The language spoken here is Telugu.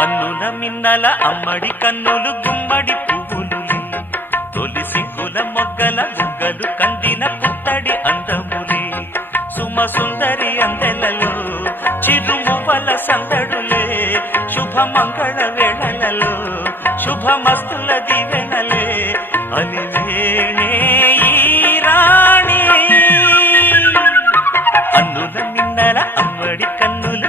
అన్నుల మిన్నల అమ్మడి కన్నులు గుమ్మడి పువ్వులులే తొలి సిగ్గుల మొగ్గల బుగ్గలు కందిన పుత్తడి అందములే సుమ సుందరి అందెలలో చిరుమువల సందడులే శుభమంగళ వేళలలో శుభమస్తుల దివెనలే అలివేణే ఈ రాణి అన్నుల మిన్నల అమ్మడి కన్నులు